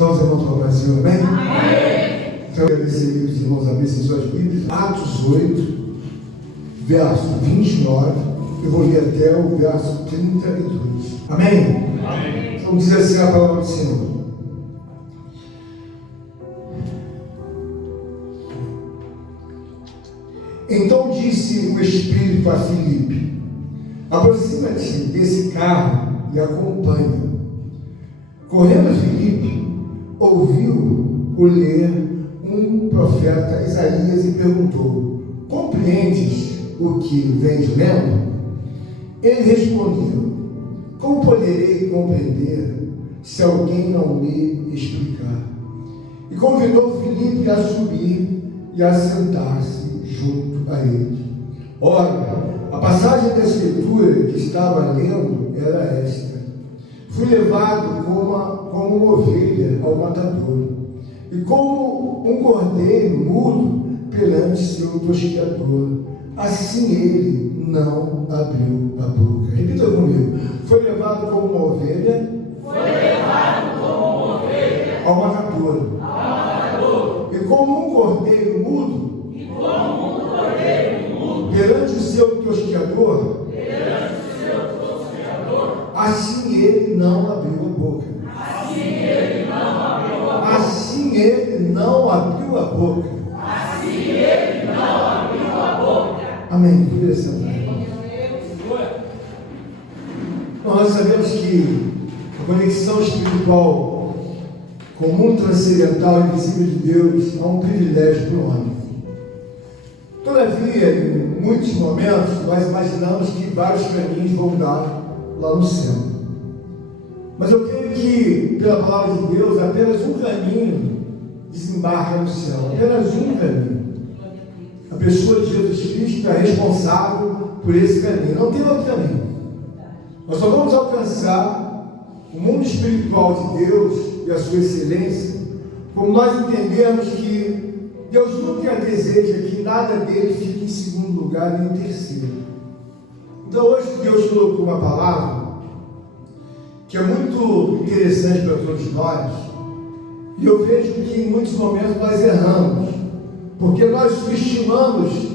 Só os irmãos para o Brasil, amém? Amém. Então eu agradecer os irmãos a abrirem suas Bíblias. Atos 8, verso 29. Eu vou ler até o verso 32. Amém? Amém. Então diz assim a palavra do Senhor. Então disse o Espírito a Filipe: aproxima-te desse carro e acompanha. Correndo Filipe, ouviu-o ler um profeta Isaías e perguntou: compreendes o que vens lendo? Ele respondeu: como poderei compreender se alguém não me explicar? E convidou Filipe a subir e a sentar-se junto a ele. Ora, a passagem da escritura que estava lendo era esta: fui levado como uma ovelha ao matadouro, e como um cordeiro mudo perante seu tosqueador, assim ele não abriu a boca. Repita comigo: foi levado como uma ovelha, ao matadouro, e como um cordeiro mudo, perante o seu tosqueador, assim ele não abriu a boca. Assim ele não abriu a boca. Amém. Nós sabemos que a conexão espiritual com o mundo transcendental e invisível de Deus é um privilégio para o homem. Todavia, em muitos momentos, nós imaginamos que vários caminhos vão dar lá no céu. Mas eu creio que, pela palavra de Deus, apenas um caminho desembarca no céu. Apenas um caminho. A pessoa de Jesus Cristo é responsável por esse caminho. Não tem outro caminho. Nós só vamos alcançar o mundo espiritual de Deus e a sua excelência como nós entendemos que Deus nunca deseja que nada dele fique em segundo lugar nem em terceiro. Então hoje Deus colocou uma palavra que é muito interessante para todos nós, e eu vejo que em muitos momentos nós erramos, porque nós subestimamos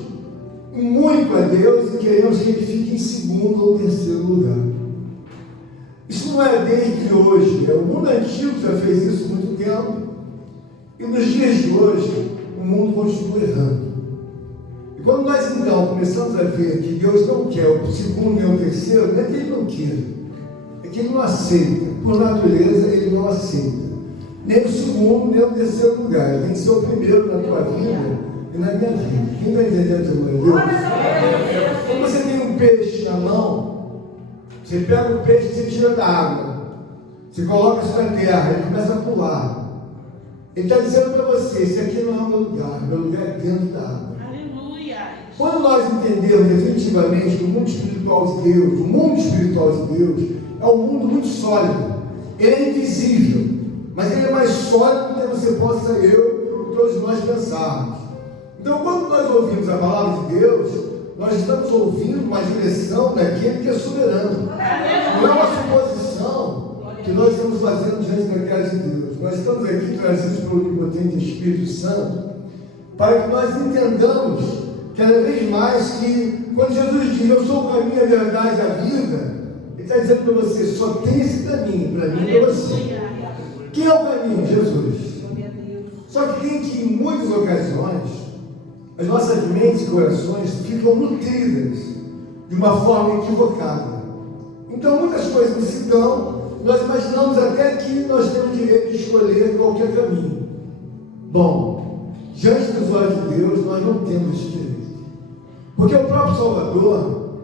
muito a Deus e queremos que ele fique em segundo ou terceiro lugar. Isso não é desde hoje, o mundo antigo já fez isso há muito tempo, e nos dias de hoje o mundo continua errando. E quando nós então começamos a ver que Deus não quer o segundo nem o terceiro, não é que ele não queira, é que ele não aceita. Por natureza ele não aceita nem o segundo nem o terceiro lugar. Ele tem que ser o primeiro na tua vida e na minha vida. Quem está entendendo, meu Deus? Quando você tem um peixe na mão, você pega o peixe e você tira da água, você coloca isso na terra, ele começa a pular. Ele está dizendo para você: esse aqui não é o meu lugar é dentro da água. Aleluia. Quando nós entendermos definitivamente que o mundo espiritual de Deus é um mundo muito sólido, ele é invisível, mas ele é mais sólido do que você possa, eu e todos nós pensarmos. Então, quando nós ouvimos a palavra de Deus, nós estamos ouvindo uma direção daquele que é soberano. Não é uma suposição que nós estamos fazendo diante da graça de Deus. Nós estamos aqui trazidos pelo onipotente Espírito Santo para que nós entendamos cada vez mais que quando Jesus diz: eu sou o caminho, a verdade e a vida, ele está dizendo para você: só tem esse caminho para mim e para você. Quem é o caminho? Jesus. Só que tem que, em muitas ocasiões, as nossas mentes e corações ficam nutridas de uma forma equivocada. Então muitas coisas nos se dão, nós imaginamos até que nós temos direito de escolher qualquer caminho. Bom, diante dos olhos de Deus, nós não temos esse direito. Porque o próprio Salvador,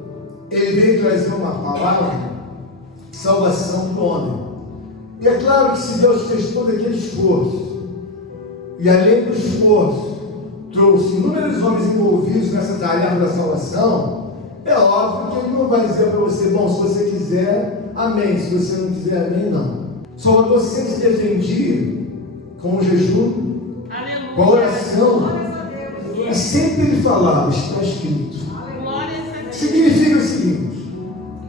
ele veio trazer uma palavra de salvação para o homem. E é claro que se Deus fez todo aquele esforço, e além do esforço, trouxe inúmeros homens envolvidos nessa tarefa da salvação, é óbvio que ele não vai dizer para você: bom, se você quiser, amém, se você não quiser, amém, não. Salvador sempre se defendia com o jejum, aleluia, com a oração, e sempre ele falava: está escrito. Significa o seguinte: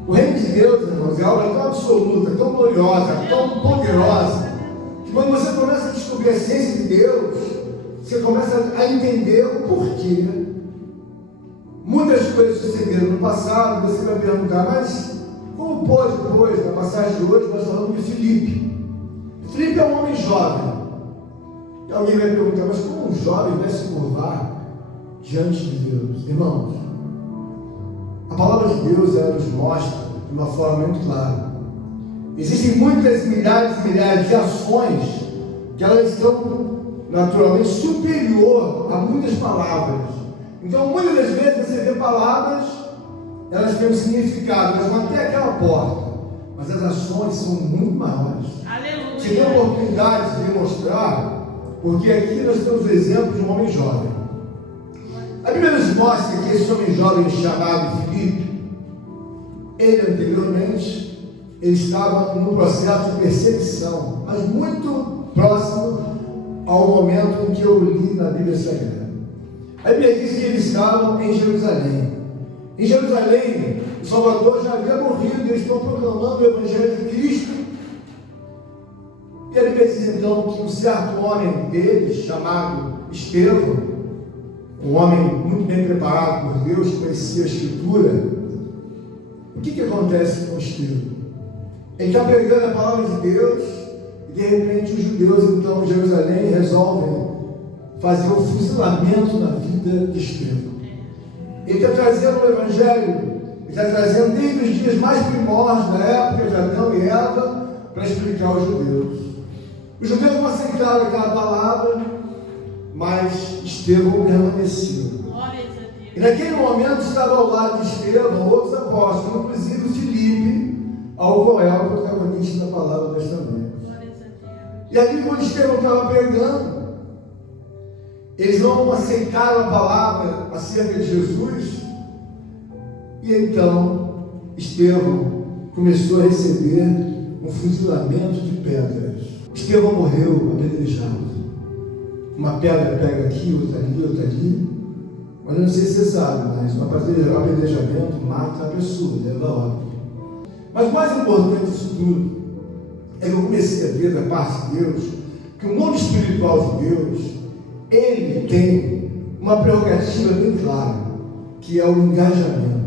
o reino de Deus, irmãos, é algo tão absoluta, tão gloriosa, tão poderosa, que Quando você começa a descobrir a essência de Deus, você começa a entender o porquê. Muitas coisas sucederam no passado, você vai perguntar, mas como pode, pois, na passagem de hoje, nós falamos de Filipe. Filipe é um homem jovem. E alguém vai perguntar, mas como um jovem vai se curvar diante de Deus? Irmãos, a palavra de Deus, ela nos mostra de uma forma muito clara. Existem muitas milhares e milhares de ações que elas estão naturalmente superior a muitas palavras. Então, muitas das vezes você vê palavras, elas têm um significado, elas vão até aquela porta, mas as ações são muito maiores. Aleluia. Você tem a oportunidade de demonstrar, porque aqui nós temos o exemplo de um homem jovem. A Bíblia nos mostra que esse homem jovem chamado Filipe, ele anteriormente, ele estava num processo de perseguição, mas muito próximo ao momento em que eu li na Bíblia Sagrada. A Bíblia diz que eles estavam em Jerusalém. Em Jerusalém, o Salvador já havia morrido, e eles estão proclamando o Evangelho de Cristo. E a Bíblia diz então que um certo homem deles, chamado Estevão, um homem muito bem preparado por Deus, que conhecia a Escritura. O que acontece com Estevão? Ele está pregando a palavra de Deus, e de repente os judeus então em Jerusalém resolvem fazer um fuzilamento na vida de Estevão. Ele está trazendo o Evangelho, ele está trazendo desde os dias mais primórdios da época de Adão e Eva, para explicar aos judeus. Os judeus não aceitaram aquela palavra, mas Estevão permaneceu. E naquele momento estava ao lado de Estevão outros apóstolos, inclusive Filipe, ao qual é o protagonista da palavra desta noite. E ali, quando Estevão estava pregando, eles não aceitaram a palavra acerca de Jesus, e então Estevão começou a receber um fuzilamento de pedras. Estevão morreu apedrejado. Uma pedra pega aqui, outra ali. Mas eu não sei se você sabe, mas um apedrejamento mata a pessoa, leva a óbito. Mas mais importante disso tudo é que eu comecei a ver da parte de Deus que o mundo espiritual de Deus, ele tem uma prerrogativa bem clara, que é o engajamento.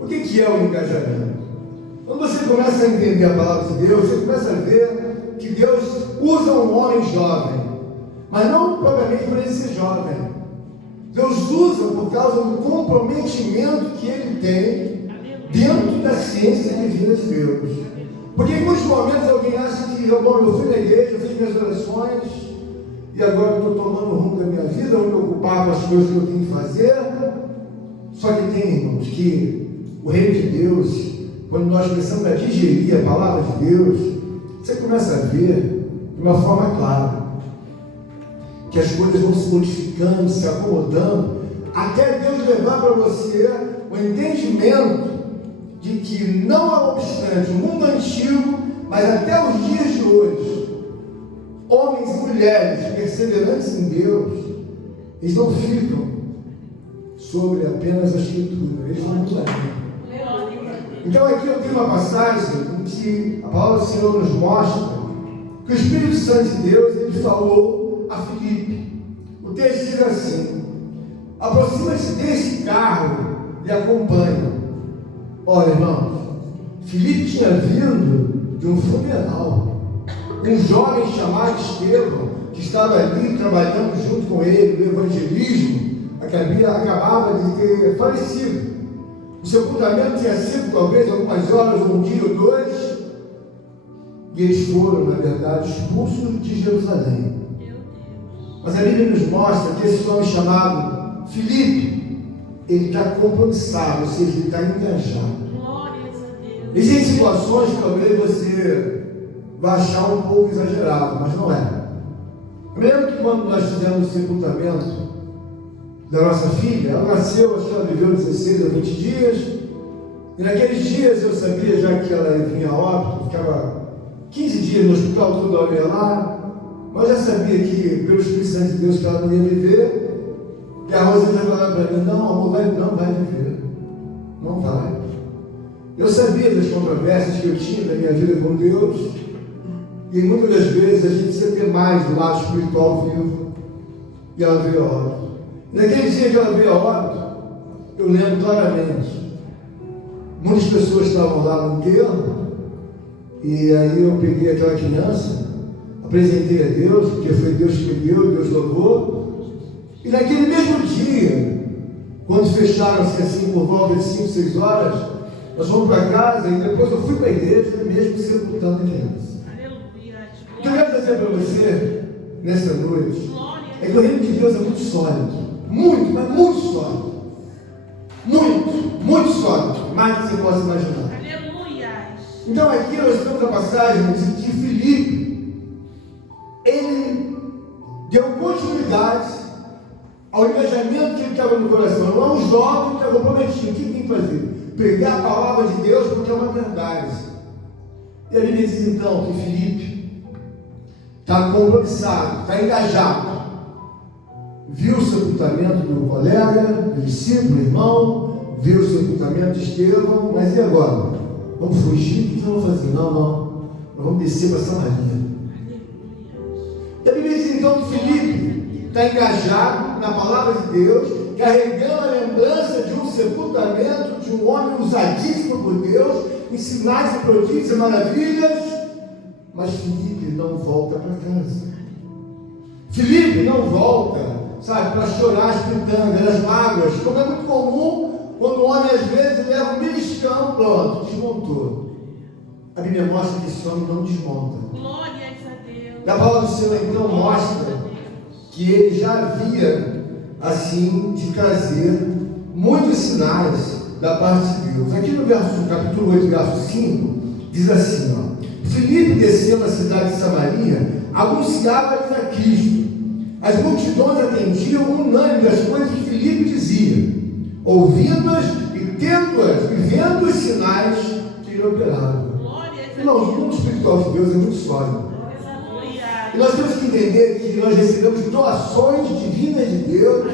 O que é o engajamento? Quando você começa a entender a palavra de Deus, você começa a ver que Deus usa um homem jovem, mas não propriamente por ele ser jovem. Deus usa por causa do comprometimento que ele tem dentro da ciência divina de Deus. Porque em muitos momentos alguém acha que eu fui na igreja, eu fiz minhas orações, e agora eu estou tomando o rumo da minha vida, eu me ocupar com as coisas que eu tenho que fazer. Só que tem, irmãos, que o reino de Deus, quando nós começamos a digerir a palavra de Deus, você começa a ver de uma forma clara que as coisas vão se modificando, se acomodando, até Deus levar para você o entendimento de que, não obstante o mundo antigo, mas até os dias de hoje, homens e mulheres perseverantes em Deus, eles não ficam sobre apenas a Escritura, eles vão muito além. Então aqui eu tenho uma passagem em que a palavra do Senhor nos mostra que o Espírito Santo de Deus, ele falou a Filipe. O texto diz assim: aproxima-se desse carro e acompanha. Olha, irmãos, Filipe tinha vindo de um funeral. Um jovem chamado Estevão, que estava ali trabalhando junto com ele no evangelismo, acabava de ter falecido. O sepultamento tinha sido talvez algumas horas, um dia ou dois, e eles foram, na verdade, expulsos de Jerusalém. Mas a Bíblia nos mostra que esse homem chamado Filipe, ele está compromissado, ou seja, ele está engajado. Existem situações que talvez você vai achar um pouco exagerado, mas não é. Eu me lembro que quando nós fizemos o sepultamento da nossa filha, ela nasceu, acho que ela viveu 16 ou 20 dias, e naqueles dias eu sabia, já que ela vinha a óbito, ficava 15 dias no hospital, toda hora ia lá, mas eu já sabia que, pelo Espírito Santo de Deus, que ela não ia viver, e a Rosa já falava para mim: não, amor, não vai viver, não vai. Eu sabia das controvérsias que eu tinha da minha vida com Deus, E muitas das vezes a gente precisa ter mais do lado espiritual vivo. E ela veio a óbito. Naquele dia que ela veio a óbito, eu lembro claramente. Muitas pessoas estavam lá no enterro. E aí eu peguei aquela criança, apresentei a Deus, porque foi Deus que me deu, Deus louvou. E naquele mesmo dia, quando fecharam-se assim por volta de 5, 6 horas, nós fomos para casa e depois eu fui para a igreja mesmo sepultando a criança. O que eu quero dizer para você nessa noite é que o reino de Deus é muito sólido. Muito, mas muito sólido. Muito sólido. Mais do que você possa imaginar. Então aqui nós temos a passagem de Filipe. Ele deu continuidade ao engajamento que ele estava no coração. Não é um jovem que estava prometido. O que tem que fazer? Pregar a palavra de Deus porque é uma verdade. E a Bíblia diz então que Filipe está compromissado, está engajado. Viu o sepultamento do colega, do discípulo, do irmão, viu o sepultamento de Estevão, mas e agora? Vamos fugir? O que nós vamos fazer? Não. Nós vamos descer para Samaria. E a Bíblia diz então que Filipe está engajado na palavra de Deus, carregando a lembrança de um sepultamento de um homem usadíssimo por Deus, em sinais e prodígios e maravilhas. Mas Filipe não volta para casa. Filipe não volta, sabe, para chorar as pitangas, as mágoas, como é muito comum quando o homem às vezes leva um beliscão, pronto, desmontou. A Bíblia mostra que esse homem não desmonta. Glórias a Deus. A palavra do Senhor então mostra que ele já havia, assim, de trazer muitos sinais da parte de Deus. Aqui no capítulo 8, verso 5, diz assim, ó: Filipe desceu na cidade de Samaria, anunciava-lhes a Cristo. As multidões atendiam unânimes as coisas que Filipe dizia, ouvindo-as e tendo-as, e vendo os sinais que ele operava. Irmãos, o mundo espiritual de Deus é muito sólido. E nós temos que entender que nós recebemos doações divinas de Deus,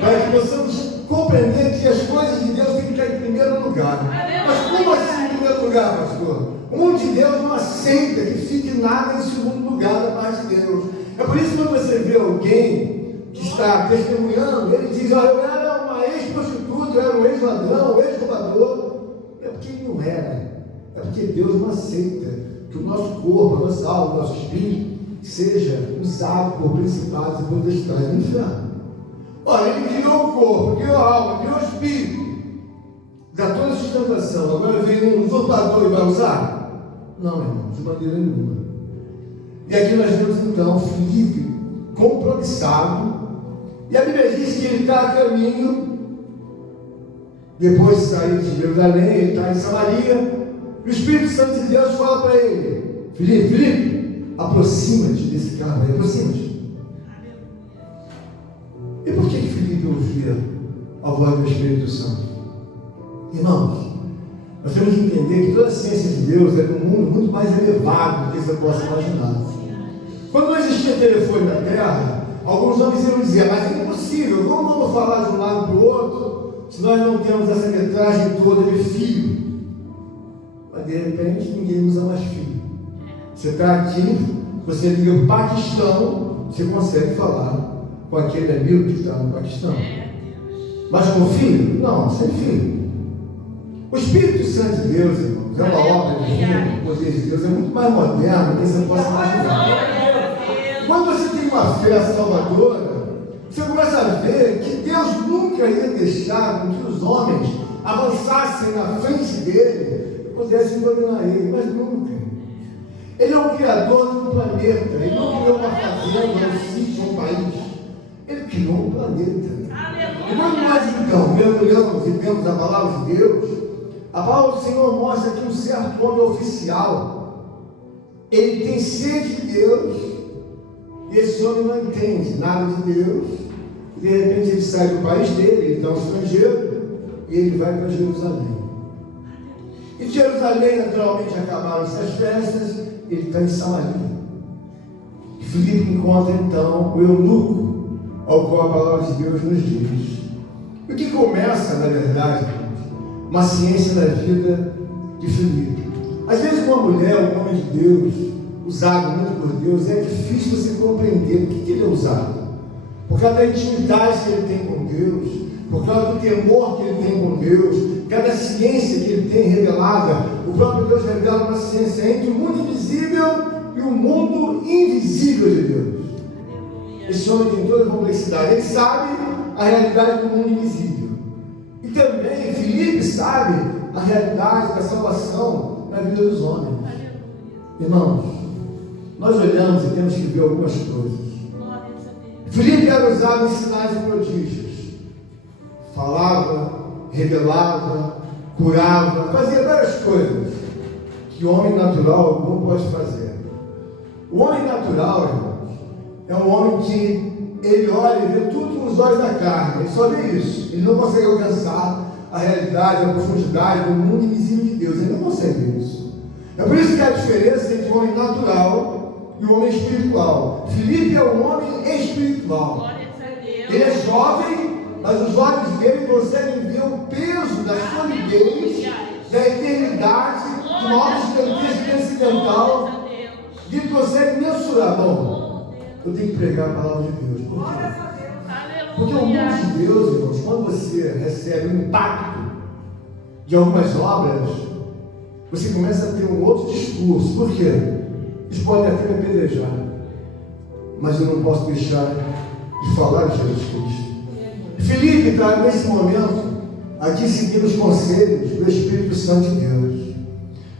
para que possamos compreender que as coisas de Deus têm que estar em primeiro lugar. Mas como assim em primeiro lugar, pastor? O mundo de Deus não aceita que fique nada em segundo lugar da parte de Deus. É por isso que quando você vê alguém que está testemunhando, ele diz: olha, eu era uma ex-prostituta, eu era um ex-ladrão, um ex-roubador. É porque ele não era. É porque Deus não aceita que o nosso corpo, a nossa alma, o nosso espírito seja usado por principados e potestades do inferno. Olha, ele criou o corpo, criou a alma, criou o espírito, dá toda a sustentação. Agora vem um usurpador e vai usar? Não, irmão, de maneira nenhuma. E aqui nós vemos então Filipe compromissado, e a Bíblia diz que ele está a caminho, depois de sair de Jerusalém, ele está em Samaria, e o Espírito Santo de Deus fala para ele: Filipe, aproxima-te desse carro aí, aproxima-te. E por que Filipe ouvia a voz do Espírito Santo? Irmãos, nós temos que entender que toda a ciência de Deus é num mundo muito mais elevado do que você possa imaginar. Quando não existia telefone na Terra, alguns homens iam dizer: mas é impossível, como vamos falar de um lado para o outro, se nós não temos essa metragem toda de fio? Mas de repente ninguém usa mais fio. Você está aqui, você liga o Paquistão, você consegue falar com aquele amigo que está no Paquistão. Mas com fio? Não, sem fio. O Espírito Santo de Deus, irmãos, é uma obra divina, o poder de Deus é muito mais moderno do que você possa imaginar. Quando você tem uma fé salvadora, você começa a ver que Deus nunca ia deixar com que os homens avançassem na frente dele e pudessem dominar ele, mas nunca. Ele é um criador de um planeta, ele não criou uma fazenda, um sítio, um país. Ele criou um planeta. E quando nós então mergulhamos e vemos a palavra de Deus, a palavra do Senhor mostra que um certo homem oficial, ele tem sede de Deus, e esse homem não entende nada de Deus. De repente ele sai do país dele, ele está um estrangeiro, e ele vai para Jerusalém. E de Jerusalém, naturalmente, acabaram-se as festas, ele está em Samaria. E Filipe encontra então o eunuco, ao qual a palavra de Deus nos diz. E o que começa, na verdade, uma ciência da vida de Filipe. Às vezes uma mulher, um homem de Deus, usado muito por Deus, é difícil você compreender por que ele é usado. Por causa da intimidade que ele tem com Deus, por causa do temor que ele tem com Deus, cada ciência que ele tem revelada. O próprio Deus revela uma ciência entre o mundo invisível e o mundo invisível de Deus. Esse homem tem toda a complexidade. Ele sabe a realidade do mundo invisível. E também Filipe sabe a realidade da salvação na vida dos homens. Irmãos, nós olhamos e temos que ver algumas coisas. Filipe era usado em sinais e prodígios. Falava, revelava, curava, fazia várias coisas que o homem natural não pode fazer. O homem natural, irmãos, é um homem que ele olha e vê tudo com os olhos da carne. Ele só vê isso. Ele não consegue alcançar a realidade, a profundidade do mundo invisível de Deus. Ele não consegue ver isso. É por isso que há a diferença entre o homem natural e o homem espiritual. Filipe é um homem espiritual. Ele é jovem, mas os olhos dele conseguem ver o peso da solidez, da eternidade, de uma obra gigantesca transcendental. E ele consegue mensurar. Bom, eu tenho que pregar a palavra de Deus. Por quê? Porque o mundo de Deus, irmãos, quando você recebe o impacto de algumas obras, você começa a ter um outro discurso. Por quê? Eles podem até me apedrejar, mas eu não posso deixar de falar de Jesus Cristo. Filipe está nesse momento aqui seguindo os conselhos do Espírito Santo de Deus.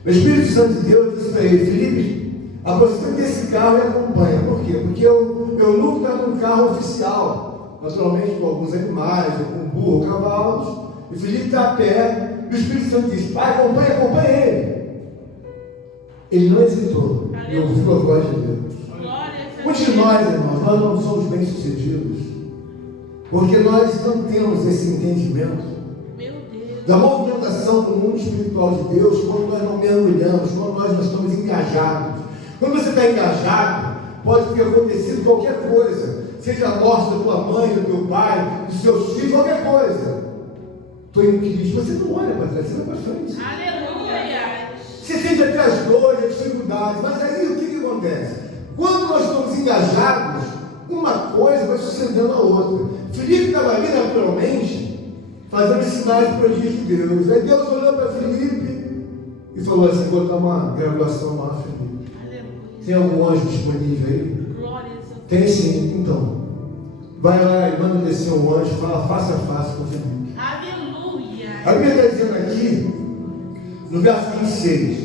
O Espírito Santo de Deus disse para ele: Filipe, aproxima desse carro e acompanha. Por quê? Porque eu nunca estou num carro oficial, naturalmente com alguns animais, com burro, cavalos, e Filipe está a pé, e o Espírito Santo disse: pai, acompanha ele. Ele não hesitou, e ouviu a voz de Deus. Muitos de nós, irmãos, nós não somos bem-sucedidos, porque nós não temos esse entendimento da movimentação do mundo espiritual de Deus quando nós não mergulhamos, quando nós não estamos engajados. Quando você está engajado, pode ter acontecido qualquer coisa, seja a morte da tua mãe, do teu pai, dos seus filhos, qualquer coisa. Estou em Cristo, você não olha para trás, você vai para frente. Aleluia! Você sente até as dores, as dificuldades, mas aí o que acontece? Quando nós estamos engajados, uma coisa vai sustentando a outra. Filipe estava ali naturalmente, fazendo sinais e prodígios de Deus. Aí Deus olhou para Filipe e falou assim: vou dar uma graduação lá, Filipe. Tem algum anjo disponível aí? Tem sim, então. Vai lá e manda descer um anjo, fala face a face com Filipe. Aleluia! A Bíblia está dizendo aqui, no verso 26,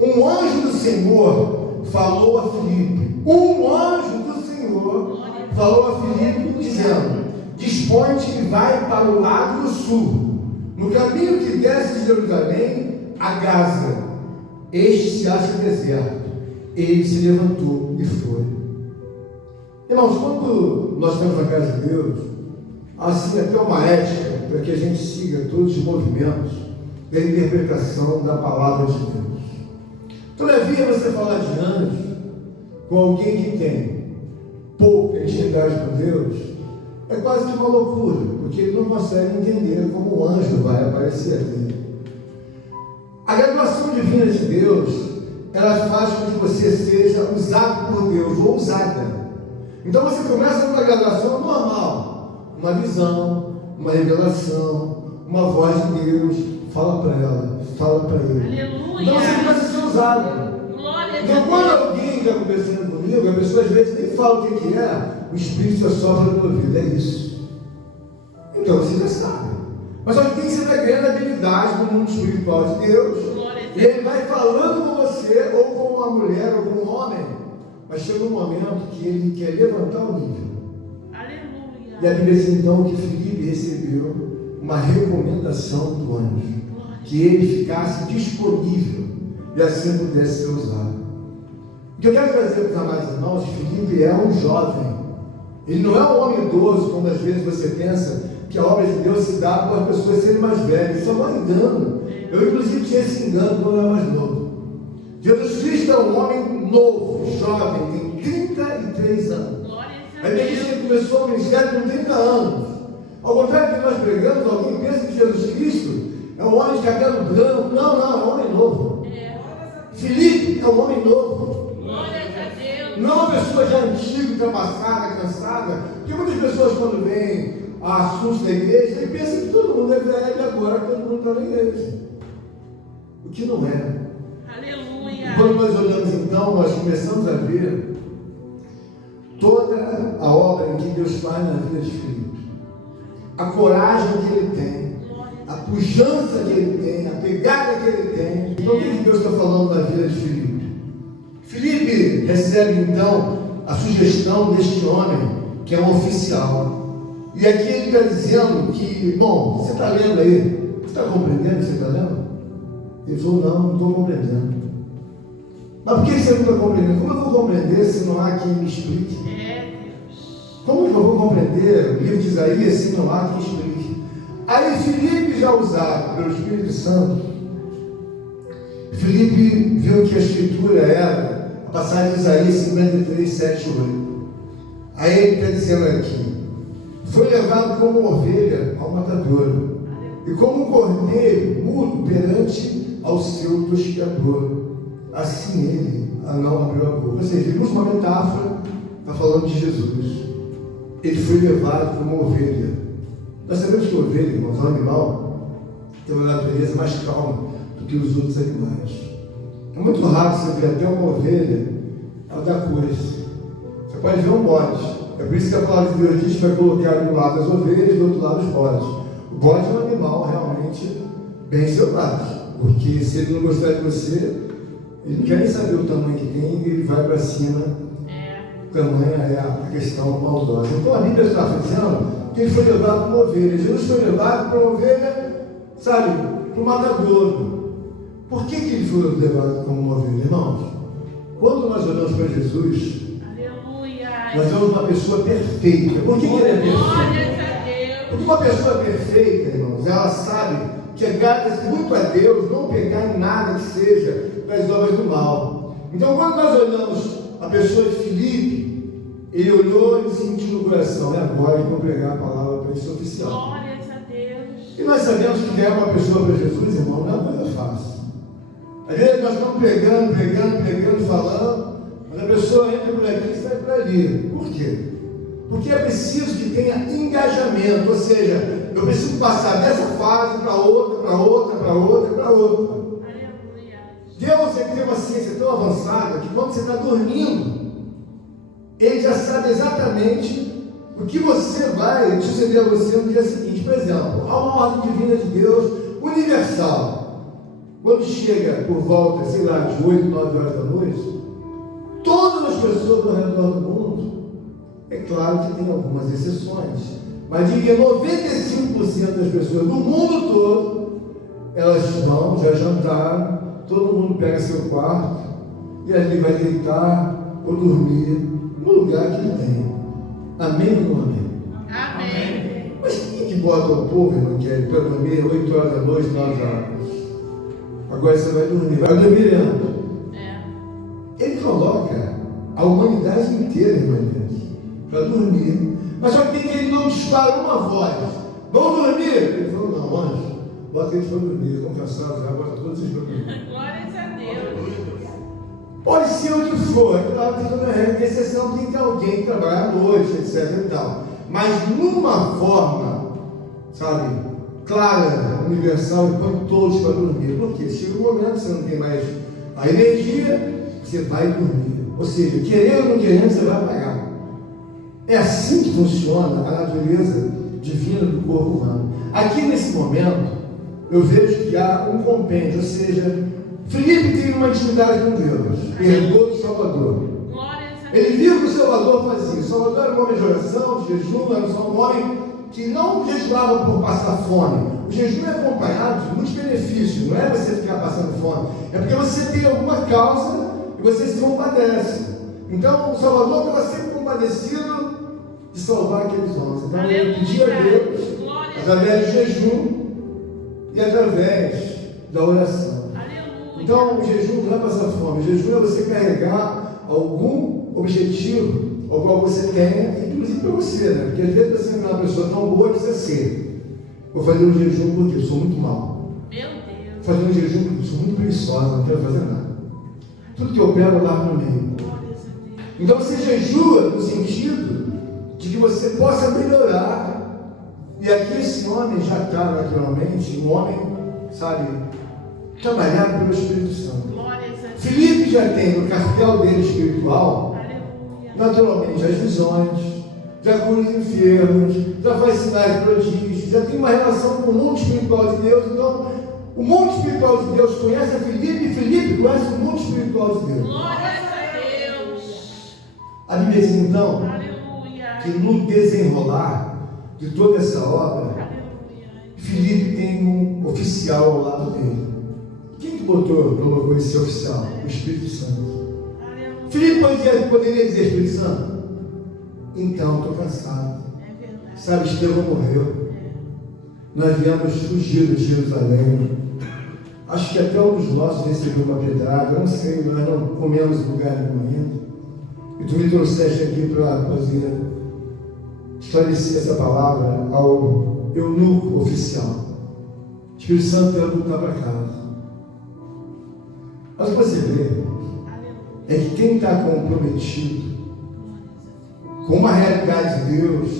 um anjo do Senhor falou a Filipe. Um anjo do Senhor falou a Filipe dizendo: dispõe-te e vai para o lado do sul, no caminho que desce de Jerusalém a Gaza. Este se acha deserto. Ele se levantou e foi. Irmãos, quando nós estamos na casa de Deus, assim até uma ética para que a gente siga todos os movimentos da interpretação da palavra de Deus. Todavia, você falar de anjos com alguém que tem pouca intimidade com Deus é quase que uma loucura, porque ele não consegue entender como o anjo vai aparecer ali. A graduação divina de Deus, ela faz com que você seja usado por Deus, ou usada. Então você começa com uma graduação normal, uma visão, uma revelação, uma voz de Deus, fala para ela, fala para ele. Aleluia. Então você começa a ser usado. Então quando alguém está conversando comigo, a pessoa às vezes nem fala o que é, o Espírito sopra no ouvido, é isso. Então você já sabe. Mas só que tem que ser uma grande habilidade no mundo espiritual de Deus. E ele vai falando com você, ou com uma mulher, ou com um homem, mas chega um momento que ele quer levantar o nível. Aleluia. E a Bíblia diz então que Filipe recebeu uma recomendação do anjo, que ele ficasse disponível e assim pudesse ser usado. O que eu quero trazer para os amados irmãos, Filipe é um jovem. Ele não é um homem idoso, como às vezes você pensa que a obra de Deus se dá para as pessoas serem mais velhas. Isso é um engano. Eu, inclusive, tinha esse engano quando eu era mais novo. Jesus Cristo é um homem novo, jovem, tem 33 anos. A Bíblia diz que ele começou o ministério com 30 anos. Ao contrário do que nós pregamos, alguém pensa que Jesus Cristo é um homem de cabelo branco. Não, é um homem novo. Filipe é um homem novo. Não uma pessoa já antiga, ultrapassada, cansada. Porque muitas pessoas, quando vêm a assuntos da igreja, pensam que todo mundo é velho e agora todo mundo está na igreja. O que não é. Aleluia. Quando nós olhamos então, nós começamos a ver toda a obra que Deus faz na vida de Filipe. A coragem que ele tem, a pujança que ele tem, a pegada que ele tem. Então o que Deus está falando na vida de Filipe? Filipe recebe então a sugestão deste homem, que é um oficial. E aqui ele está dizendo que, bom, você está lendo aí? Você está compreendendo o que você está lendo? Ele falou, não estou compreendendo. Mas por que você não está compreendendo? Como eu vou compreender se não há quem me explique? Deus. Como eu vou compreender o livro de Isaías se não há quem explique? Aí Filipe, já usado pelo Espírito Santo, Filipe viu que a escritura era a passagem de Isaías 53, 7 e 8. Aí ele está dizendo aqui: foi levado como ovelha ao matadouro, e como um cordeiro mudo perante ao seu tosquiador, assim ele não abriu a boca. Ou seja, ele usa uma metáfora, está falando de Jesus. Ele foi levado como ovelha. Nós sabemos que a ovelha, irmãos, é um animal, tem uma natureza mais calma do que os outros animais. É muito raro você ver até uma ovelha, ela dá coisa. Você pode ver um bode. É por isso que a palavra de Deus diz que vai colocar de um lado as ovelhas e do outro lado os bodes. O bode é um animal realmente bem selvagem, porque se ele não gostar de você, ele não quer nem saber o tamanho que tem, ele vai para cima. Tamanha é a questão maldosa. Então a Bíblia está dizendo que ele foi levado como ovelha. Jesus foi levado para uma ovelha, sabe, para o matadouro. Por que ele foi levado como uma ovelha, irmãos? Quando nós olhamos para Jesus, nós vemos uma pessoa perfeita. Por que ele é perfeito? Porque uma pessoa perfeita, irmãos, ela sabe que agrada muito a Deus, não pegar em nada que seja das obras do mal. Então, quando nós olhamos a pessoa de Filipe, ele olhou e sentiu no coração: é agora que eu vou pregar a palavra para esse oficial. Glórias a Deus. E nós sabemos que ganhar uma pessoa para Jesus, irmão, não é uma coisa fácil. Às vezes nós estamos pregando, falando, mas a pessoa entra por aqui e sai por ali. Por quê? Porque é preciso que tenha engajamento, ou seja, eu preciso passar dessa fase para outra, para outra, para outra, para outra. Aleluia. Deus tem uma ciência tão avançada que quando você está dormindo, Ele já sabe exatamente o que você vai suceder a você no dia seguinte. Por exemplo, há uma ordem divina de Deus universal. Quando chega por volta, sei lá, de 8, 9 horas da noite, todas as pessoas ao redor do mundo, é claro que tem algumas exceções, mas diria 95% das pessoas do mundo todo, elas vão, já jantaram, todo mundo pega seu quarto e ali vai deitar ou dormir no lugar que ele tem. Amém ou não amém? Amém. Mas quem que bota o povo, irmão, que é para dormir 8 horas da noite, 9 horas? Agora você vai dormir, Ele coloca a humanidade inteira, irmão, para dormir. Mas só que tem que ele não dispara uma voz: vão dormir? Ele falou: não, anjo, bota eles para dormir, estão cansados, já bota todos eles para dormir. Glórias a Deus. Pode ser o que for, é claro que toda regra, exceção tem que alguém que trabalha à noite, etc. e tal. Mas numa forma, sabe, clara, universal, e põe todos para dormir. Porque chega um momento que você não tem mais a energia, você vai dormir. Ou seja, querendo ou não querendo, você vai apagar. É assim que funciona a natureza divina do corpo humano. Aqui nesse momento, eu vejo que há um compêndio, ou seja, Filipe tem uma intimidade com Deus, herdou do Salvador. Ele viu o que o Salvador fazia. O Salvador era um homem de oração, de jejum, era um homem que não jejuava por passar fome. O jejum é acompanhado de muitos benefícios, não é você ficar passando fome, é porque você tem alguma causa e você se compadece. Então o Salvador estava sempre compadecido de salvar aqueles homens. Então ele pedia a Deus através do jejum e através da oração. Então o jejum não é passar fome, o jejum é você carregar algum objetivo ao qual você tenha, inclusive para você, né? Porque às vezes você não é uma pessoa tão boa que você ser. Vou fazer um jejum porque eu sou muito mal. Meu Deus. Vou fazer um jejum porque eu sou muito preguiçosa, não quero fazer nada. Tudo que eu pego eu largo no meio. Então você jejua no sentido de que você possa melhorar. E aqui esse homem já está naturalmente, um homem, sabe, trabalhado pelo Espírito Santo. Glórias a Deus. Filipe já tem no cartel dele espiritual, Aleluia. naturalmente, as visões, já cura os enfermos, já faz sinais e prodígios, já tem uma relação com o mundo espiritual de Deus. Então, o mundo espiritual de Deus conhece a Filipe e Filipe conhece o mundo espiritual de Deus. Glórias a Deus. A Bíblia diz então Aleluia. que no desenrolar de toda essa obra, Aleluia. Filipe tem um oficial ao lado dele. Quem que colocou esse oficial? O Espírito Santo. Aleluia. Filipe poderia dizer: Espírito Santo, então estou cansado. É verdade. Sabe, Estevão morreu. Nós viemos fugir de Jerusalém. Acho que até um dos nossos recebeu uma pedrada. Eu não sei, nós não comemos em lugar nenhum ainda. E tu me trouxeste aqui para poder esclarecer essa palavra ao eunuco oficial. O Espírito Santo vai voltar para casa. Mas o que você vê Aleluia. é que quem está comprometido com uma realidade de Deus,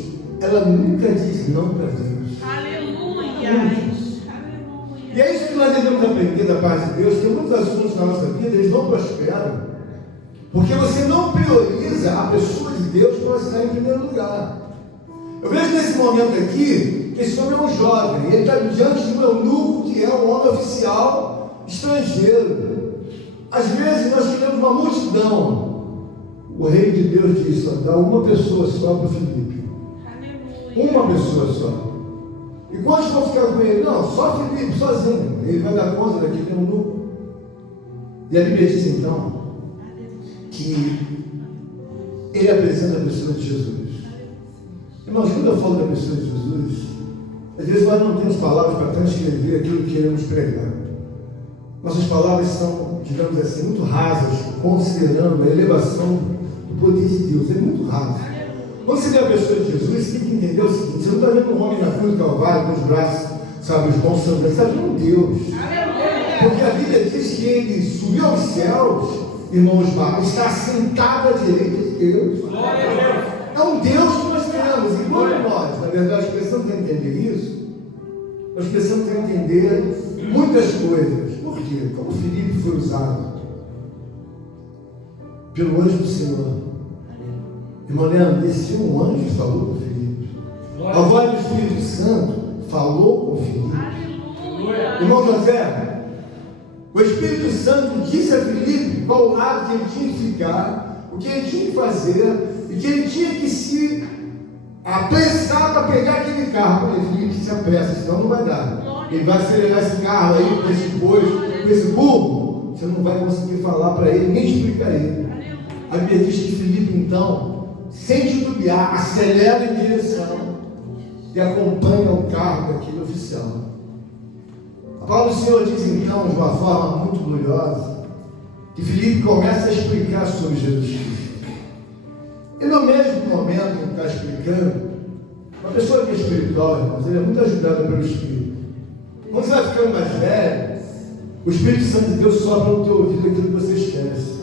ela nunca diz não para Deus. Aleluia. E é isso que nós devemos aprender da parte de Deus, que muitos assuntos na nossa vida, eles não prosperam, porque você não prioriza a pessoa de Deus para você estar em primeiro lugar. Eu vejo nesse momento aqui, que esse homem é um jovem, ele está diante de um eunuco que é um homem oficial estrangeiro. Às vezes nós queremos uma multidão. O reino de Deus diz: só dá uma pessoa só para o Filipe. Aleluia. Uma pessoa só. E quantos vão ficar com ele? Não, só Filipe, sozinho. Ele vai dar conta daquele eunuco. E a Bíblia diz então que ele apresenta a pessoa de Jesus. Irmãos, quando eu falo da pessoa de Jesus, às vezes nós não temos palavras para transcrever aquilo que queremos pregar. Nossas palavras são, digamos assim, muito rasas, considerando a elevação do poder de Deus. É muito raso. Quando você vê a pessoa de Jesus, você tem que entender o seguinte: você não está vendo um homem na cruz do Calvário com os braços, sabe, os bons santos, você está vendo um Deus. Porque a Bíblia diz que ele subiu aos céus, irmãos, está sentado à direita de Deus. É um Deus que nós temos. E quando nós, na verdade, precisamos entender isso, nós precisamos entender muitas coisas. Por quê? Como Filipe foi usado pelo anjo do Senhor. Irmão Leandro, desceu um anjo e falou com Filipe. A voz do Espírito Santo falou com Filipe. Aleluia. Irmão José, o Espírito Santo disse a Filipe qual lado que ele tinha que ficar, o que ele tinha que fazer, e que ele tinha que se apressar para pegar aquele carro. Eu falei: Filipe, se apressa, senão não vai dar. Ele vai acelerar esse carro aí, com esse boi, com esse burro, você não vai conseguir falar para ele, nem explicar a ele. A Bíblia diz que Filipe, então, sem titubear, acelera em direção e acompanha o carro daquele oficial. A palavra do Senhor diz então, de uma forma muito gloriosa, que Filipe começa a explicar sobre Jesus Cristo. E no mesmo momento que está explicando, uma pessoa que é espiritual, irmãos, ele é muito ajudada pelo Espírito. Quando você vai ficando mais velho, o Espírito Santo de Deus sopra no teu ouvido aquilo que você esquece.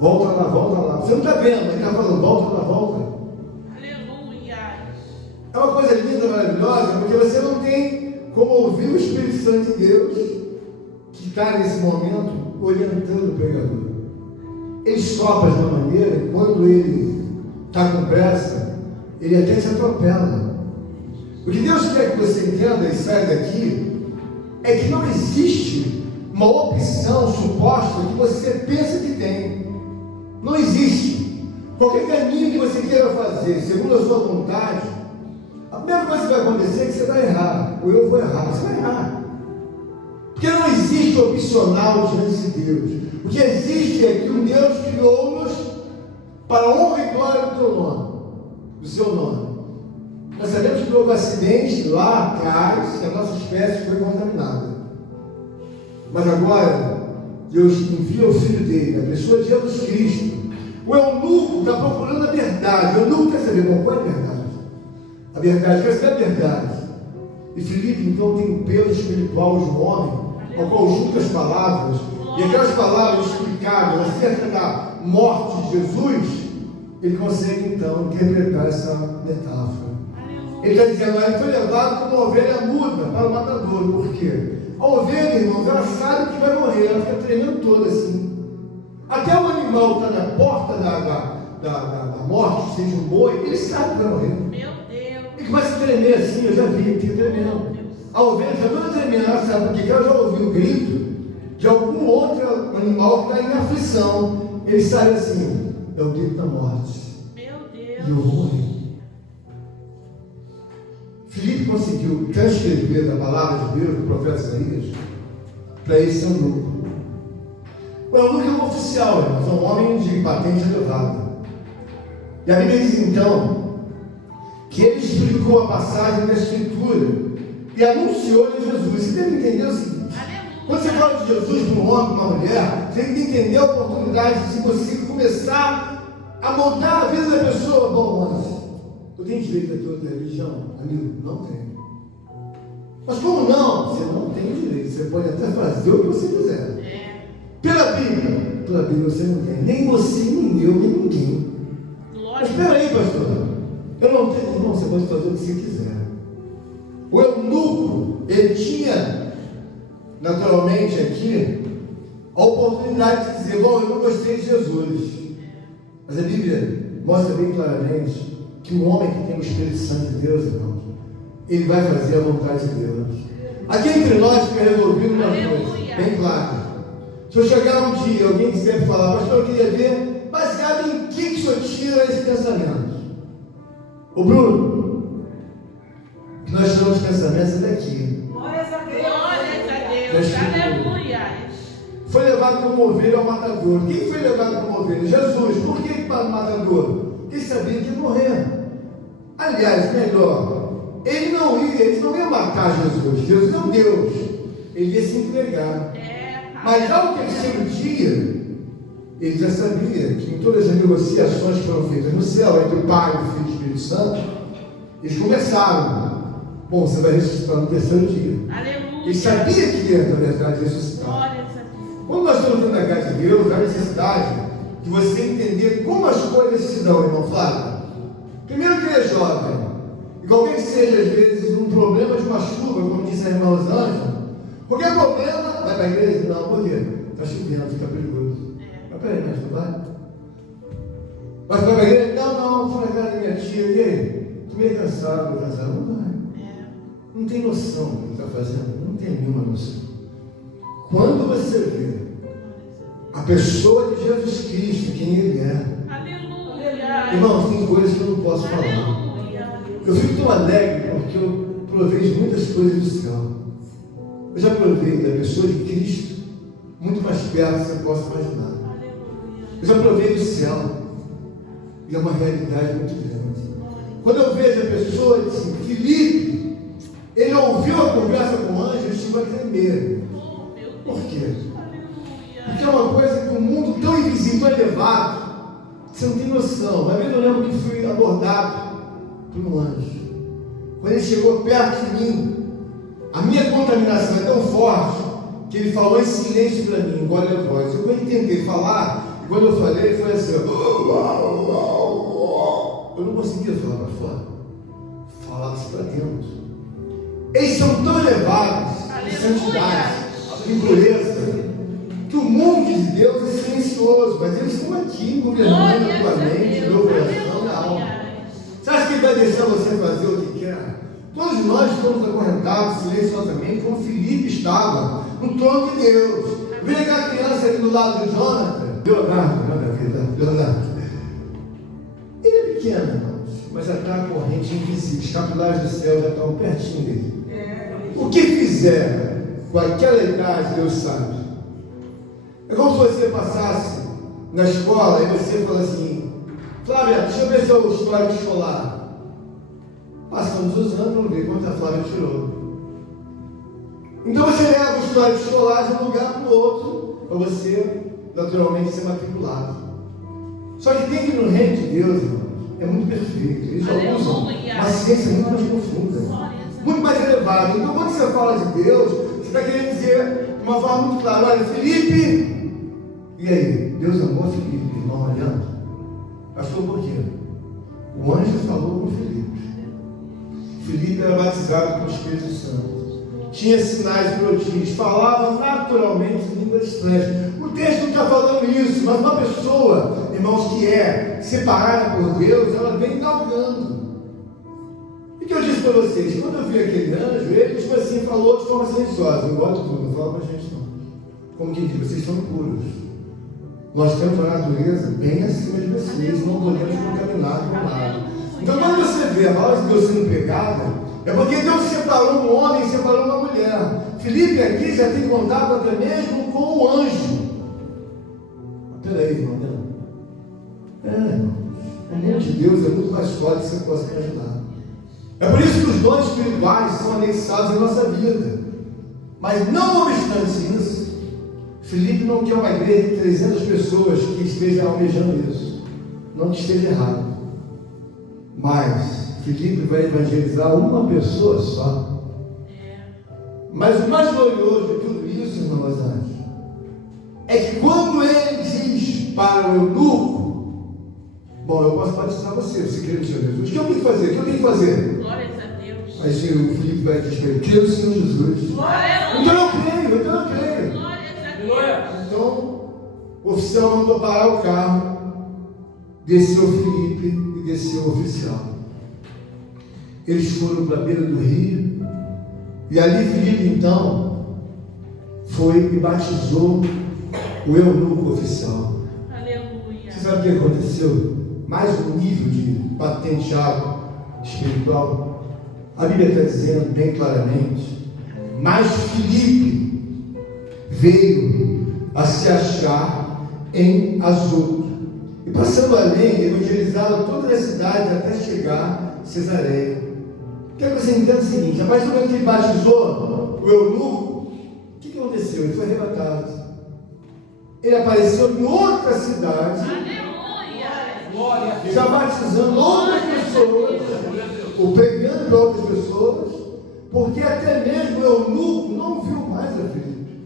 Volta lá, volta lá. Você não está vendo, ele está falando: volta lá, volta. Aleluia. É uma coisa linda, maravilhosa, porque você não tem como ouvir o Espírito Santo de Deus, que está nesse momento orientando o pregador. Ele sopra de uma maneira, e quando ele está com pressa, ele até se atropela. O que Deus quer que você entenda e saia daqui é que não existe uma opção suposta que você pensa que tem. Não existe. Qualquer caminho que você queira fazer, segundo a sua vontade, a primeira coisa que vai acontecer é que você vai errar, ou eu vou errar, você vai errar. Porque não existe opcional diante de Deus. O que existe é que um Deus criou-nos para a honra e glória do teu nome, do seu nome. Nós sabemos que houve um acidente lá atrás, que a nossa espécie foi contaminada. Mas agora, Deus envia o Filho dele, a pessoa de Jesus Cristo. O eunuco está procurando a verdade. O eunuco quer saber qual é a verdade. A verdade, quer saber a verdade. E Filipe, então, tem um peso espiritual de um homem, ao qual junta as palavras, e aquelas palavras explicadas acerca da morte de Jesus, ele consegue então interpretar essa metáfora. Ele está dizendo, ele foi levado como uma ovelha muda para o matador. Por quê? A ovelha, irmãos, ela sabe que vai morrer, ela fica tremendo toda assim. Até o animal está na porta da morte, seja um boi, ele sabe que vai morrer. Meu Deus. Ele começa a tremer assim, eu já vi, ele fica tremendo. A ovelha está toda tremendo, ela sabe porque ela já ouviu o grito de algum outro animal que está em aflição. Ele sabe assim, é o grito da morte. Meu E eu Deus. vou morrer. Filipe conseguiu transcrever da palavra de Deus, do profeta Isaías, para esse eunuco. O eunuco é um oficial, irmãos, é um homem de patente elevada. E a Bíblia diz então que ele explicou a passagem da Escritura e anunciou-lhe Jesus. Você deve entender o seguinte: quando você fala de Jesus para um homem, para uma mulher, você tem que entender a oportunidade de você começar a moldar a vida da pessoa. Bom, mas eu tenho direito a toda religião? Amigo, não tenho. Mas como não? Você não tem direito. Você pode até fazer o que você quiser. Pela Bíblia você não tem. Nem você, nem eu, nem ninguém. Mas espera aí, pastor. Eu não tenho. Não, você pode fazer o que você quiser. O eunuco, ele tinha, naturalmente aqui, a oportunidade de dizer, bom, eu não gostei de Jesus. Mas a Bíblia mostra bem claramente que um homem que tem o Espírito Santo de Deus, irmãos, ele vai fazer a vontade de Deus. Aqui entre nós fica resolvido uma coisa, bem clara. Se eu chegar um dia, alguém quiser falar, pastor, eu queria ver, baseado em que o senhor tira esse pensamento? O Bruno, que nós tiramos pensamentos é daqui. Glórias a Deus. Aleluia. Foi levado como ovelha ao matador. Quem foi levado como ovelha? Jesus. Por que para o matador? Ele sabia que ia morrer. Aliás, melhor, ele não ia matar Jesus. Jesus não é Deus. Ele ia se entregar. Mas ao terceiro dia, ele já sabia que em todas as negociações que foram feitas no céu, entre o Pai, o Filho e o Espírito Santo, eles começaram. Bom, você vai ressuscitar no terceiro dia. Aleluia. Ele sabia que ia, na verdade, ressuscitar. Glórias a Deus. Quando nós estamos dentro da casa de Deus, há necessidade de você entender como as coisas se dão, irmão Flávio. Primeiro que ele é jovem, e qualquer que seja, às vezes, um problema de uma chuva, como disse a irmã Rosângela, qualquer problema, vai para a igreja? Não, por quê? Está chovendo, fica perigoso. Mas peraí, mas não vai? Mas vai para a igreja? Não, vou na casa da minha tia, e aí? Estou meio cansado, não vai. Não tem noção do que está fazendo, não tem nenhuma noção. Quando você vê a pessoa de Jesus Cristo, quem ele é, Aleluia. irmãos, tem coisas que eu não posso falar. Aleluia. Eu fico tão alegre porque eu provei de muitas coisas do céu. Eu já provei da pessoa de Cristo muito mais perto do que você possa imaginar. Eu já provei do céu. E é uma realidade muito grande. Quando eu vejo a pessoa, assim, Filipe, ele ouviu a conversa com o anjo, ele chegou a tremer. Por quê? Porque é uma coisa que um mundo tão invisível, tão elevado, você não tem noção. Uma vez eu lembro que fui abordado por um anjo. Quando ele chegou perto de mim, a minha contaminação é tão forte que ele falou em silêncio para mim, igual a voz. Eu tentei falar, e quando eu falei, foi assim: eu não conseguia falar para fora, falava-se para dentro. Eles são tão elevados em santidade, em pureza, que o mundo de Deus é silencioso, mas eles estão aqui governando a tua mente, o meu coração e a alma. Você acha que ele vai deixar você fazer o que quer? Todos nós estamos acorrentados silenciosamente, como Filipe estava, no trono de Deus. Vem aquela criança ali do lado de Jonathan, Leonardo. Ele é pequeno, irmãos, mas já está a corrente invisível, os capilares do céu já estão pertinho dele. O que fizer com aquela idade, Deus sabe. É como se você passasse na escola e você fala assim: Flávia, deixa eu ver seu histórico escolar. Passamos os anos, vamos ver quanto a Flávia tirou. Então você leva o histórico escolar de um lugar para o outro, para você, naturalmente, ser matriculado. Só que tem que ir no reino de Deus, irmãos, é muito perfeito. Eles usam uma ciência muito mais profunda, muito mais elevada. Então, quando você fala de Deus, você está querendo dizer de uma forma muito clara: olha, Filipe, e aí? Deus amou Filipe, irmão, olhando. Pastor, por quê? O anjo falou com Filipe. Filipe era batizado com o Espírito Santo. Tinha sinais e prodígios, falava naturalmente línguas estranhas. O texto não está falando isso, mas uma pessoa, irmãos, que é separada por Deus, ela vem galgando. E que eu disse para vocês, quando eu vi aquele anjo, ele tipo assim, falou de forma silenciosa, eu gosto tudo, não fala para a gente não. Como que diz, vocês são puros. Nós temos uma natureza bem acima de vocês, não podemos contaminar com nada. Então quando você vê a palavra de Deus sendo pregada, é porque Deus separou um homem e separou uma mulher. Filipe aqui já tem contato até mesmo com o anjo. Peraí, irmão. Irmão. O nome de Deus é muito mais forte do que você possa imaginar. É por isso que os dons espirituais são anexados em nossa vida. Mas não obstante isso, Filipe não quer uma igreja de 300 pessoas que esteja almejando isso. Não que esteja errado. Mas Filipe vai evangelizar uma pessoa só. Mas o mais glorioso de tudo isso, irmãos, é que quando ele diz para o eunuco, bom, eu posso batizar você crê no Senhor Jesus. O que eu tenho que fazer? O que eu tenho que fazer? Glórias a Deus. Aí o Filipe vai dizer para ele, crê no Senhor Jesus. Então eu creio. Glórias a Deus. Então, o oficial mandou parar o carro, desceu o Filipe e desceu o oficial. Eles foram para a beira do rio, e ali Filipe então foi e batizou o eunuco oficial. Aleluia. Você sabe o que aconteceu? Mais um nível de patenteado espiritual. A Bíblia está dizendo bem claramente, mas Filipe veio a se achar em Azoto, e passando além, evangelizaram todas as cidades até chegar a Cesareia. Quero que você entenda o seguinte: a partir do momento que ele batizou o eunuco, o que aconteceu? Ele foi arrebatado. Ele apareceu em outra cidade. Aleluia. Já batizando outras pessoas, ou pregando para outras pessoas, porque até mesmo o eunuco não viu mais a Filipe.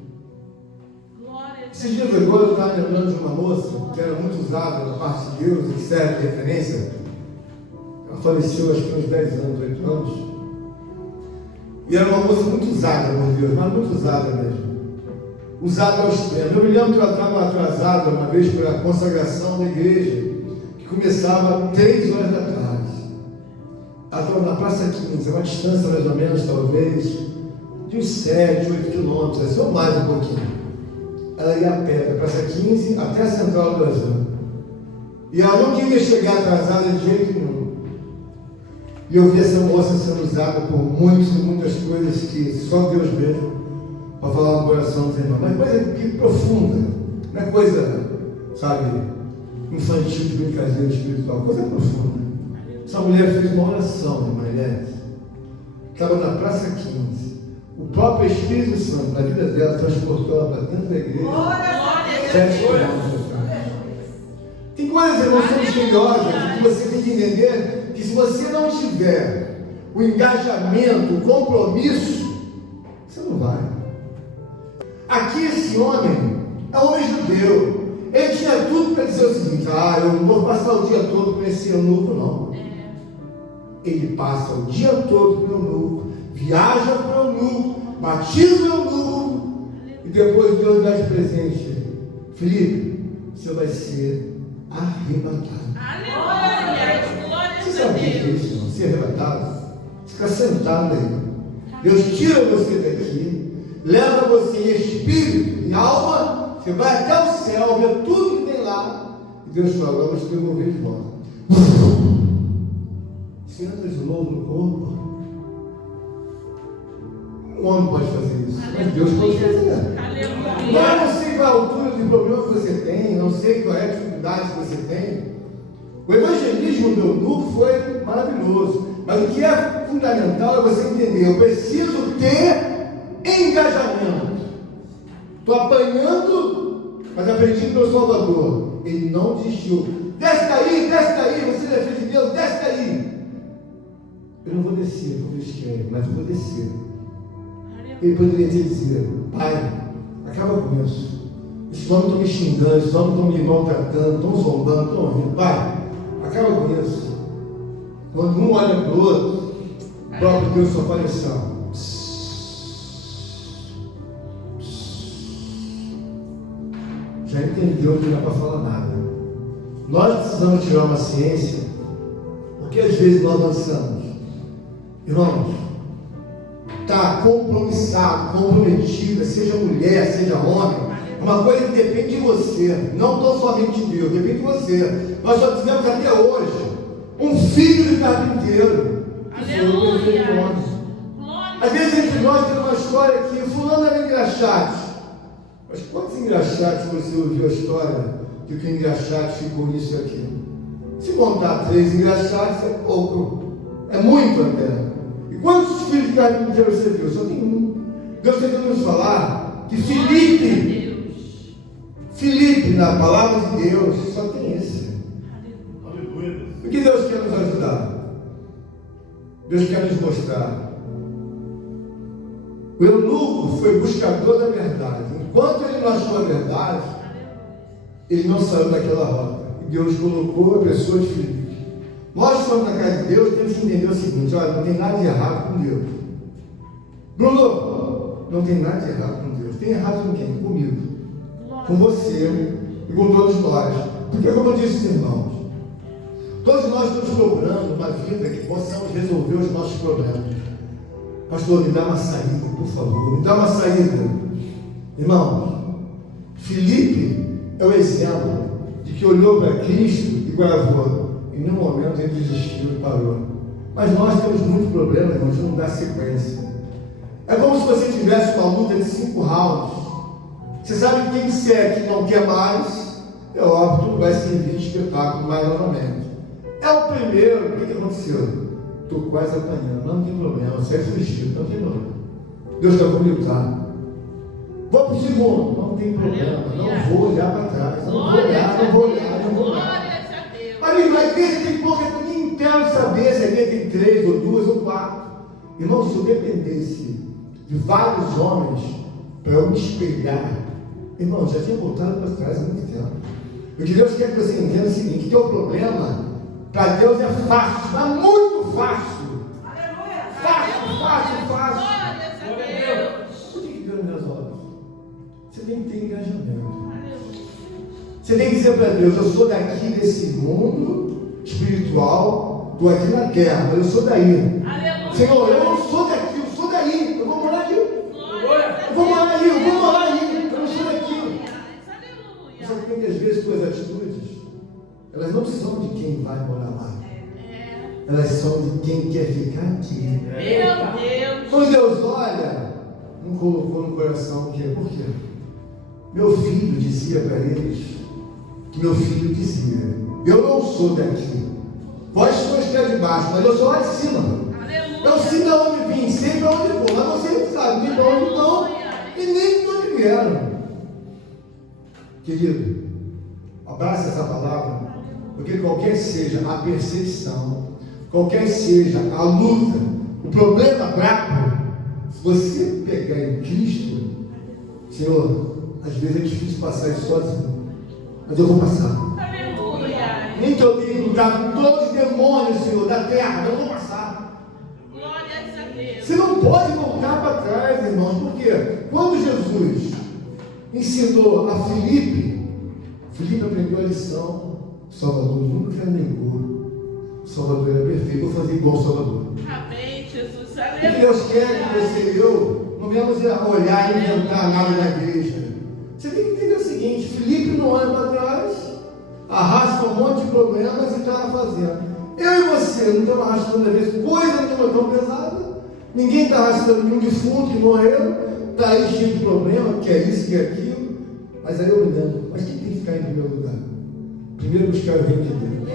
Glória. Esses dias agora eu estava lembrando de uma moça que era muito usada da parte de Deus, que serve de referência. Ela faleceu acho que uns 10 anos, 8 anos. E era uma moça muito usada por Deus, mas muito usada mesmo. Usada ao extremo. Eu me lembro que ela estava atrasada uma vez para a consagração da igreja, que começava 3 horas da tarde. Ela estava na Praça 15, uma distância mais ou menos, talvez, de uns 7, 8 quilômetros, assim, ou mais um pouquinho. Ela ia a pé da Praça 15 até a Central do Brasil. E ela não queria chegar atrasada de jeito nenhum. E eu vi essa moça sendo usada por muitas coisas que só Deus vê para falar no coração dos irmãos. Mas coisa que profunda, não é coisa, sabe, infantil de brincadeira espiritual, coisa profunda. Essa mulher fez uma oração, irmã, estava na Praça 15. O próprio Espírito Santo, na vida dela, transportou ela para dentro da igreja. 7 quilômetros. Tem coisas, irmãos, são misteriosas, que você tem que entender que se você não tiver o engajamento, o compromisso, você não vai. Aqui esse homem é um homem judeu. Ele tinha tudo para dizer o seguinte: eu não vou passar o dia todo com esse eunuco, não. Ele passa o dia todo com o eunuco, viaja para o eunuco, batiza o eunuco, e depois Deus dá de presente: Filipe, você vai ser arrebatado. Aleluia. Você sabe o que é isso, irmão? Ser arrebatado? Fica sentado aí. Deus tira você daqui, leva você em espírito e alma, você vai até o céu, vê tudo que tem lá, e Deus fala: vamos te devolver de volta. Você entra de novo no corpo. Um homem pode fazer isso, mas Deus pode fazer. Aleluia. Eu não sei qual é a altura do problema que você tem, não sei qual é a dificuldade que você tem. O evangelismo do eunuco foi maravilhoso, mas o que é fundamental é você entender: eu preciso ter engajamento. Estou apanhando, mas aprendi do meu Salvador. Ele não desistiu. Desce daí, você é filho de Deus, desce daí. Eu não vou descer como eles querem, mas eu vou descer. Ele poderia dizer: Pai, acaba com isso. Esses homens estão me xingando, esses homens estão me maltratando, estão zombando, estão rindo. Pai, Acaba com isso. Quando um olha para o outro, o próprio Deus só faz assim, ó. Já entendeu que não é para falar nada. Nós precisamos tirar uma ciência, porque às vezes nós avançamos. Irmãos, está compromissado, comprometida, seja mulher, seja homem, uma coisa que depende de você, não tão somente de Deus, depende de você. Nós só tivemos até hoje um filho de carpinteiro. Aleluia. Às vezes entre nós tem uma história que fulano era engraxate. Mas quantos engraxates você ouviu a história de que o engraxate ficou nisso e aquilo? Se contar 3 engraxates é pouco, é muito até. E quantos filhos de carpinteiro você viu? Só tem um. Deus tentou nos falar que Filipe, na palavra de Deus, só tem esse. Aleluia. O que Deus quer nos ajudar? Deus quer nos mostrar. O eunuco foi buscador da verdade. Enquanto ele não achou a verdade, ele não saiu daquela rota. E Deus colocou a pessoa de Filipe. Nós estamos na casa de Deus, temos que entender o seguinte: olha, não tem nada de errado com Deus. Bruno, não tem nada de errado com Deus. Tem errado com quem? Comigo, com você e com todos nós. Porque, como eu disse, irmãos, todos nós estamos procurando uma vida que possamos resolver os nossos problemas. Pastor, me dá uma saída, por favor, me dá uma saída. Irmãos, Filipe é o exemplo de que olhou para Cristo e gravou. Em nenhum momento ele desistiu e parou. Mas nós temos muito problema, irmãos, de não dar sequência. É como se você tivesse uma luta de 5 rounds. Você sabe que quem disser que não quer mais, é óbvio que não vai servir de espetáculo mais novamente. É o primeiro, o que aconteceu? Estou quase apanhando, não tem problema, você é fugido, não tem problema. Deus está comigo, tá? Vou para o segundo, não tem problema, não vou olhar para trás, não vou olhar, não vou olhar, não vou olhar. Mas vai ter, tem pouca, eu nem quero saber se aqui tem 3 ou 2 ou 4. Irmão, se eu dependesse de vários homens para eu me espelhar, irmão, já tinha voltado para trás há muito tempo. O que Deus quer que você entenda é o seguinte: que teu problema para Deus é fácil, mas muito fácil. Aleluia. Fácil. Glórias a Deus. Você tem que ver nos meus olhos. Você tem que ter engajamento. Aleluia. Você tem que dizer para Deus: eu sou daqui desse mundo espiritual, estou aqui na terra, mas eu sou daí. Aleluia. Senhor, eu não sou daqui, eu sou daí. Eu vou morar aqui. Eu vou morar aí, eu vou morar aí. Eu não sou daqui. Aleluia. Só que muitas vezes tuas atitudes, elas não são de quem vai morar lá. Elas são de quem quer ficar aqui. Meu Deus. Quando Deus olha, não colocou no coração o quê? Por quê? Meu filho dizia para eles, que meu filho dizia: eu não sou daqui. Vós sois que é de baixo, mas eu sou lá de cima. Aleluia. Eu sei de onde vim, sei para onde vou, mas vocês sabem de onde vão e nem de onde vieram. Querido, abraça essa palavra, porque qualquer seja a perseguição, qualquer seja a luta, o problema brabo, se você pegar em Cristo, Senhor, às vezes é difícil passar isso sozinho, mas eu vou passar. Aleluia. Nem que eu tenha que lutar com todos os demônios, Senhor, da terra, eu vou passar. Glórias a Deus. Você não pode voltar para trás, irmãos, porque quando Jesus ensinou a Filipe aprendeu a lição. O Salvador nunca negou. O Salvador era perfeito. Vou fazer igual o Salvador. Amém, Jesus. O que Aleluia. Deus quer que você e eu não venhamos olhar e inventar nada na igreja. Você tem que entender o seguinte: Filipe não olha para trás, arrasta um monte de problemas e está na fazenda. Eu e você não estamos arrastando, às vezes, coisa nenhuma tão pesada. Ninguém está arrastando nenhum defunto que morreu, está aí cheio de problema, que é isso, que é aquilo. Mas aí eu me lembro: mas quem tem que ficar em primeiro lugar? Primeiro buscar o reino de Deus.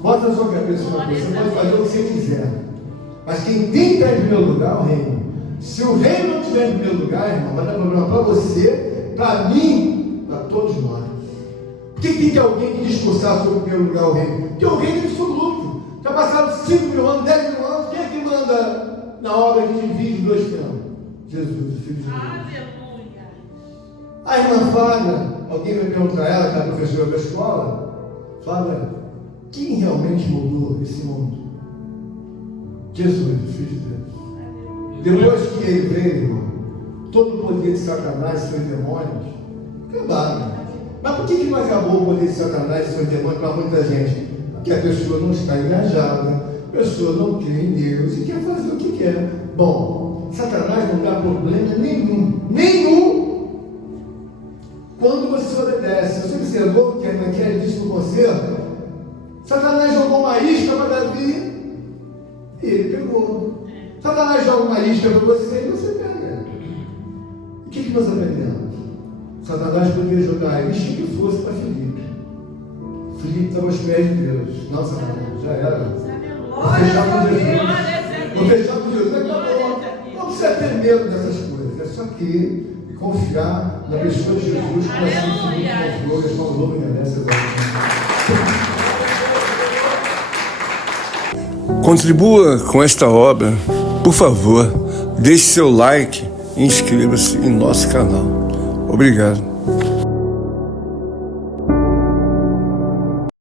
Bota na sua cabeça uma coisa: você pode fazer o que você quiser, mas quem tem que estar em primeiro lugar é o reino. Se o reino não estiver em primeiro lugar, irmão, vai dar problema para você, para mim, para todos nós. Por que tem que alguém que discursar sobre o primeiro lugar o reino? Porque o reino é absoluto. Já passaram 5 mil anos, 10 mil anos. Quem é que manda na obra que divide 2 tempos? Jesus, o Filho de Deus. Aleluia. A irmã Flávia, alguém vai perguntar a ela, que é a professora da escola: Flávia, Quem realmente mudou esse mundo? Jesus, o Filho de Deus. Depois que ele veio, irmão, todo o poder de Satanás e seus demônios acabaram. Mas por que não acabou o poder de Satanás e seus demônios para muita gente? Porque a pessoa não está engajada, a pessoa não crê em Deus e quer fazer o que quer. Bom, Satanás não dá problema nenhum, quando você obedece. Você observou que naquele disse no concerto, Satanás jogou uma isca para Davi e ele pegou. Satanás joga uma isca para você e você pega. O que nós aprendemos? Satanás poderia jogar a isca que fosse para Filipe. Filipe estava aos pés de Deus. Não, Satanás, já era. Vou fechar com Jesus. Vou fechar com Jesus. Acabou. Não precisa ter medo dessas coisas. É só crer e confiar na pessoa de Jesus. Como assim Filipe confiou, eles falam louco e merece agora. Contribua com esta obra, por favor, deixe seu like e inscreva-se em nosso canal. Obrigado.